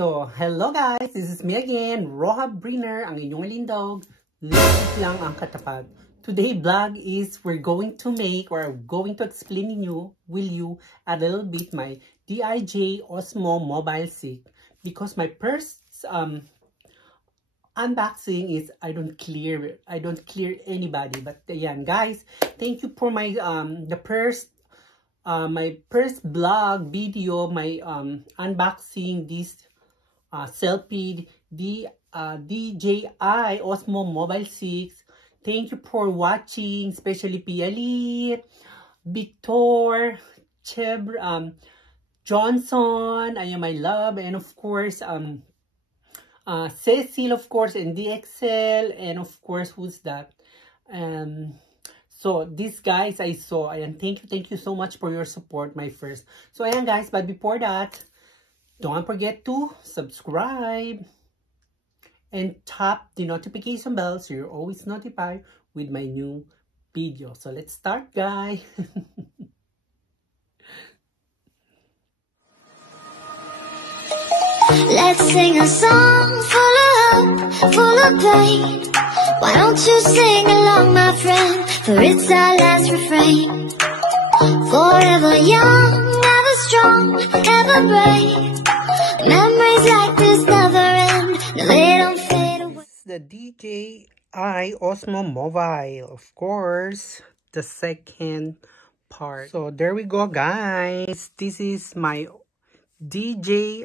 So, hello guys! This is me again, Roha Briner, ang inyong alindog. Lipit lang ang katapat. Today vlog is we're going to make or going to explain you a little bit my DJI Osmo Mobile 6 because my first unboxing is I don't clear anybody, but ayan guys, thank you for my my first vlog video, my unboxing this selfie DJI Osmo Mobile 6. Thank you for watching, especially Pialit, Victor, Johnson, I am my love, and of course Cecil, of course, and DXL, and of course who's that? So these guys I saw, and thank you so much for your support, my first. So ayan guys, but before that, don't forget to subscribe and tap the notification bell so you're always notified with my new video. So let's start, guys. Let's sing a song full of hope, full of pain. Why don't you sing along, my friend? For it's our last refrain. Forever young, ever strong, ever brave. Memories like this never end. No, they don't fade away. The DJI Osmo Mobile, of course, the second part. So there we go, guys. This is my DJI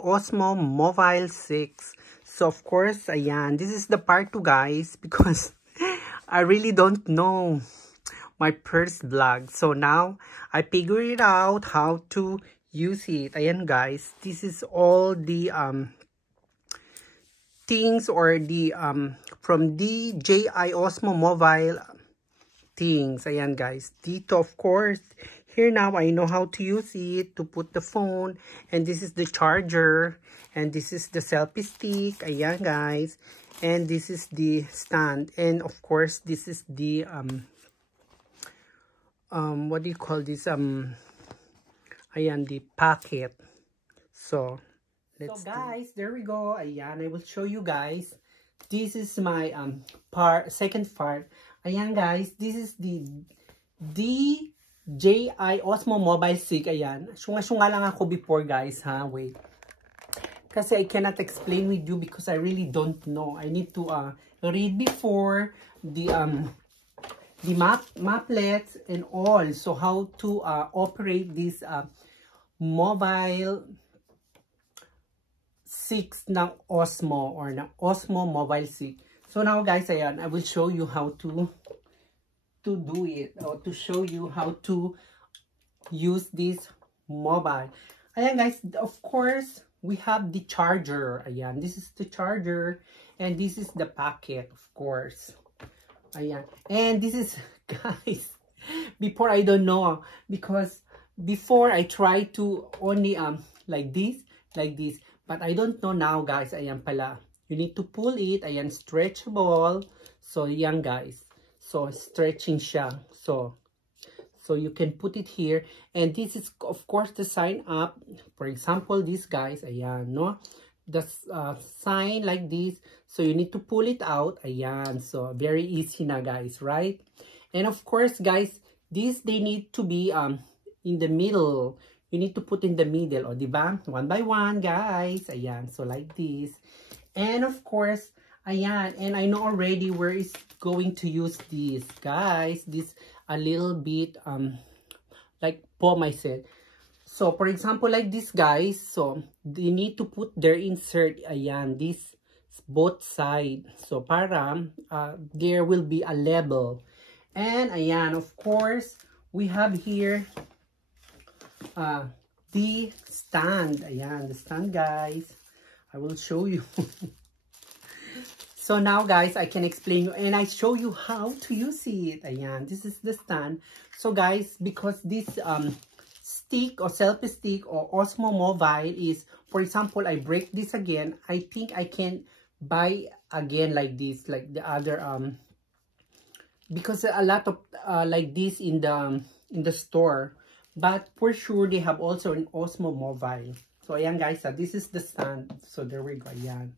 Osmo Mobile 6. So of course, ayan, this is the part 2, guys, because I really don't know my first vlog. So now I figured out how to use it. Ayan guys, this is all the things or the from DJI Osmo Mobile things. Ayan guys, dito of course, here now I know how to use it to put the phone, and this is the charger, and this is the selfie stick. Ayan guys, and this is the stand, and of course this is the what do you call this, ayan, the packet. So guys, there we go. Ayan, I will show you guys. This is my second part. Ayan guys, this is the DJI Osmo Mobile 6. Ayan, syunga lang ako before guys, ha, wait. Kasi I cannot explain with you because I really don't know. I need to read before the maplets and all. So how to operate this mobile 6 ng Osmo or ng Osmo Mobile 6. So now guys, ayan, I will show you how to do it, or to show you how to use this mobile. Ayan guys, of course, we have the charger. Ayan, this is the charger, and this is the packet, of course. Ayan, and this is, guys, before I don't know, because before I try to only like this, but I don't know now guys. Ayan pala, you need to pull it. Ayan, stretchable. So ayan guys, so stretching siya, so you can put it here, and this is of course the sign up. For example, this guys, ayan, no, the sign like this, so you need to pull it out. Ayan, so very easy na guys, right? And of course guys, this they need to be in the middle. You need to put in the middle, o diba, one by one guys. Ayan, so like this. And of course, ayan, and I know already where is going to use this guys, this a little bit like Pom I said. So for example, like this guys, so they need to put their insert, ayan, this both side, so para there will be a level. And ayan, of course, we have here the stand. Ayan, the stand guys, I will show you. So now guys, I can explain you and I show you how to use it. Ayan, this is the stand. So guys, because this stick or selfie stick or Osmo Mobile is, for example, I break this again, I think I can buy again like this, like the other because a lot of like this in the store, but for sure they have also an Osmo Mobile. So, ayan guys, this is the stand. So, there we go, ayan.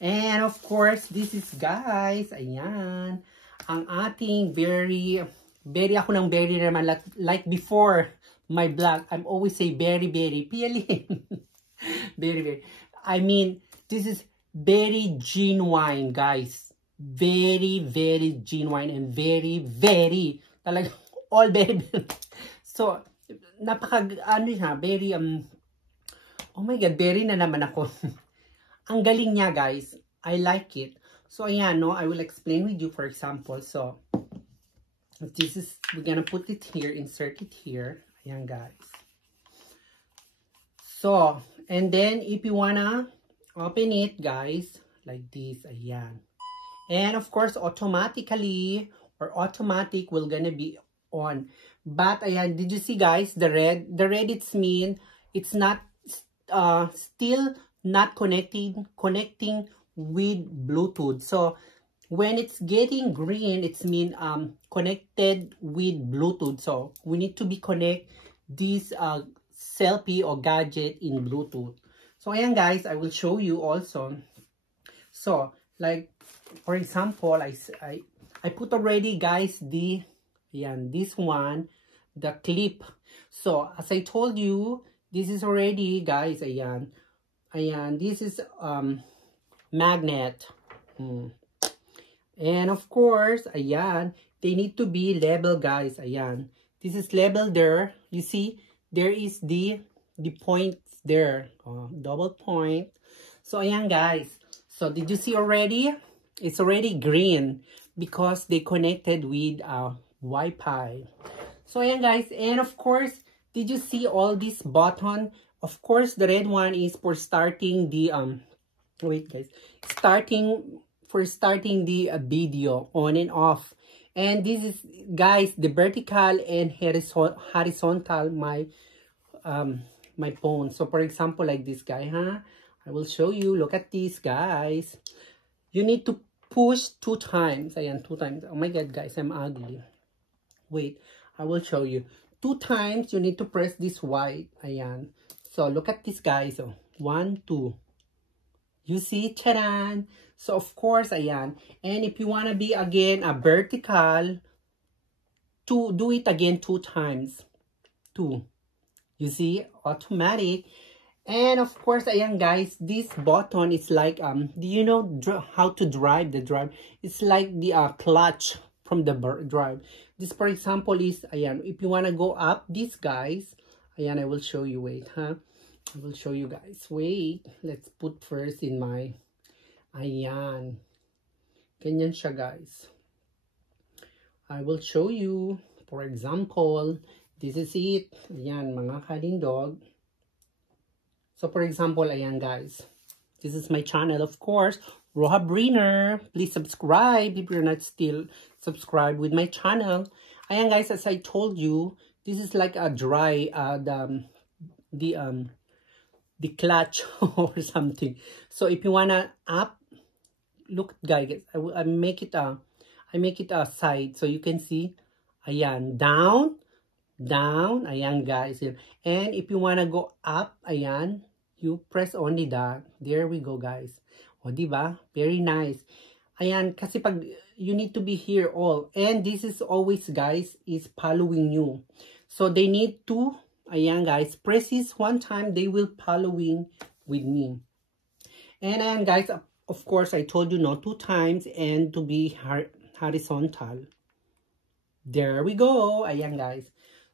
And of course, this is guys, ayan, ang ating very ako ng very naman, like before my vlog, I'm always say very, PLN. very. I mean, this is very genuine, guys. Very genuine and very, talaga, all very. So, ano siya, very, oh my God, very na naman ako. Ang galing niya, guys. I like it. So, ayan, no, I will explain with you, for example. So, this is, we're gonna put it here, insert it here. Ayan, guys. So, and then, if you wanna open it, guys, like this, ayan. And, of course, automatically, or automatic will gonna be on. But, ayan, did you see, guys, the red? The red, it's mean, it's not, still not connecting with Bluetooth. So, when it's getting green, it's mean connected with Bluetooth. So we need to be connect this selfie or gadget in Bluetooth. So ayan guys, I will show you also. So like for example, I put already guys this one, the clip. So as I told you, this is already guys, ayan, this is magnet. And of course, ayan, they need to be labeled, guys. Ayan, this is labeled there. You see, there is the points there. Double point. So, ayan, guys. So, did you see already? It's already green because they connected with Wi-Fi. So, ayan, guys. And of course, did you see all this button? Of course, the red one is for starting the wait, guys. For starting the video on and off. And this is guys the vertical and horizontal my phone. So for example, like this guy, I will show you. Look at this, guys. You need to push 2 times. Ayan, 2 times. Oh my God, guys, I'm ugly. Wait, I will show you. 2 times you need to press this white. Ayan. So look at this, guys. So 1, 2. You see, charan. So, of course, ayan. And if you want to be, again, a vertical, do it again 2 times. 2. You see, automatic. And, of course, ayan, guys, this button is like, do you know how to drive the drive? It's like the clutch from the drive. This, for example, is, ayan, if you want to go up, this, guys, ayan, I will show you, wait, I will show you, guys. Wait, let's put first in my... Ayan. Ganyan siya, guys. I will show you. For example, this is it. Ayan, mga kalindog. So, for example, ayan, guys. This is my channel, of course. Roha Briner. Please subscribe if you're not still subscribed with my channel. Ayan, guys, as I told you, this is like a dry, the clutch or something. So, if you wanna up, look, guys, I make it a side so you can see. Ayan, down, ayan, guys. And if you wanna go up, ayan, you press only that. There we go, guys. O, diba? Very nice. Ayan, kasi pag you need to be here all. And this is always, guys, is following you. So they need to, ayan, guys, press this 1 time, they will following with me. And ayan, guys, of course, I told you no 2 times and to be horizontal. There we go. Ayan, guys.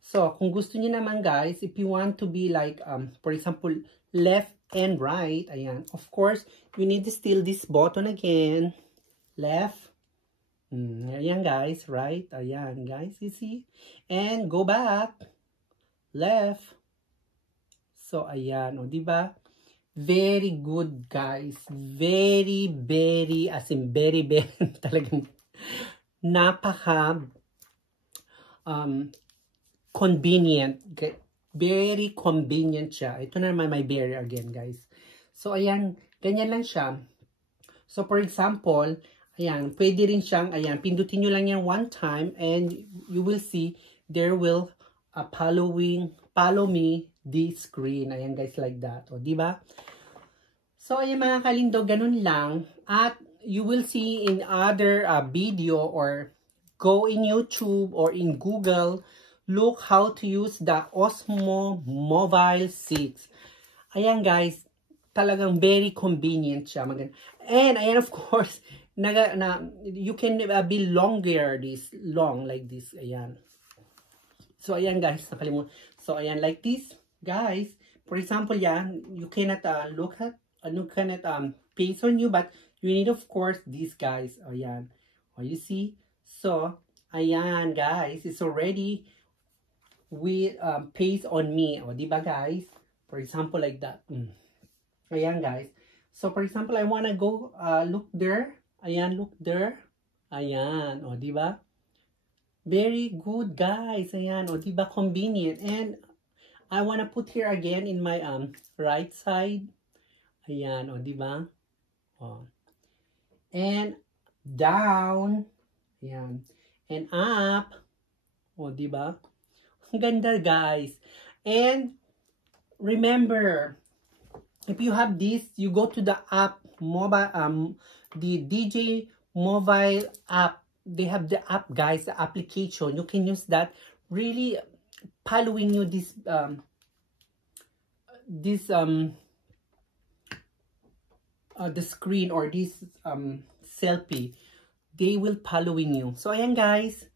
So, kung gusto niyo naman, guys, if you want to be like, for example, left and right, ayan, of course, you need to still this button again. Left. Ayan, guys, right? Ayan, guys, you see? And go back. Left. So, ayan, o, diba? Very good, guys. Very, as in very, talagang napaka convenient. Very convenient siya. Ito na naman my berry again, guys. So, ayan, ganyan lang siya. So, for example, ayan, pwede rin siyang, ayan, pindutin nyo lang yan 1 time and you will see there will follow me the screen. Ayan guys, like that. O, diba? So, ayan mga kalindog, ganun lang. At you will see in other video or go in YouTube or in Google, look how to use the Osmo Mobile 6. Ayan guys, talagang very convenient siya. And ayan, of course, you can be longer, this long like this. Ayan. So ayan guys, nakalimutan. So ayan, like this guys. For example, yan, you cannot look at, you cannot paste on you, but you need of course these guys. Ayan. Oh, you see? So ayan guys, it's already with paste on me. O, diba guys? For example, like that. Ayan guys. So for example, I wanna go look there. Ayan, look there. Ayan. O, diba? Very good guys. Ayan. O, diba? Convenient. And I wanna put here again in my right side. Ayan. O, diba? O. And down. Ayan. And up. O, diba? Ang ganda guys. And remember, if you have this, you go to the app, mobile, the DJ mobile app. They have the app guys, the application. You can use that. Really following you the screen or this selfie. They will following you. So ayan guys.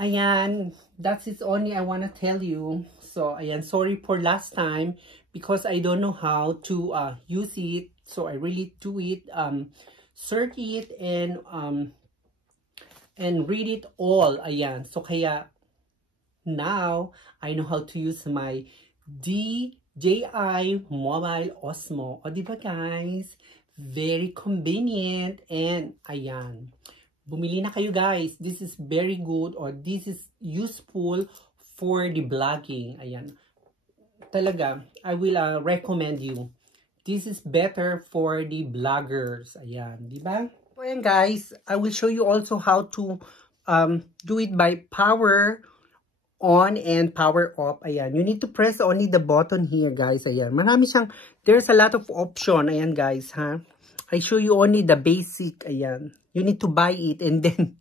Ayan, that's it only I want to tell you. So, ayan, sorry for last time because I don't know how to use it. So, I really do it, search it, and read it all. Ayan, so kaya now I know how to use my DJI Mobile Osmo. O, diba guys? Very convenient. And, ayan. Bumili na kayo guys. This is very good or this is useful for the vlogging. Ayan. Talaga, I will recommend you. This is better for the vloggers. Ayan, di ba? So, ayan guys, I will show you also how to do it by power on and power off. Ayan, you need to press only the button here guys. Ayan, marami siyang, there's a lot of option. Ayan guys, ha? I show you only the basic. Ayan. You need to buy it and then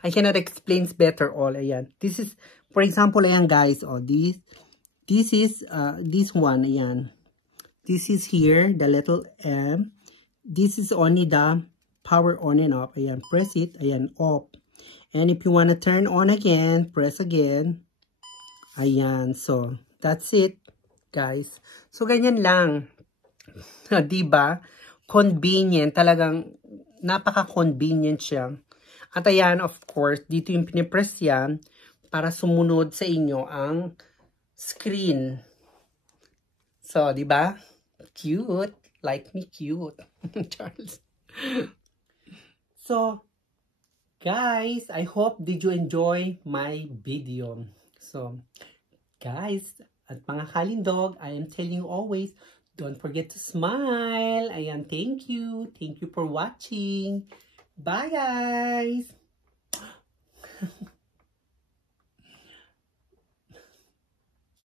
I cannot explain better all. Ayan. This is, for example, ayan guys. Oh, this is this one. Ayan. This is here, the little M. This is only the power on and off. Ayan. Press it. Ayan. Off. And if you want to turn on again, press again. Ayan. So, that's it, guys. So, ganyan lang. Diba? Convenient. Talagang napaka-convenient siya. At ayan, of course, dito yung pinipress yan para sumunod sa inyo ang screen. So, di ba? Cute. Like me, cute. Charles. So, guys, I hope did you enjoy my video. So, guys, at mga kalindog, I am telling you always, don't forget to smile. Ayan, thank you. Thank you for watching. Bye, guys.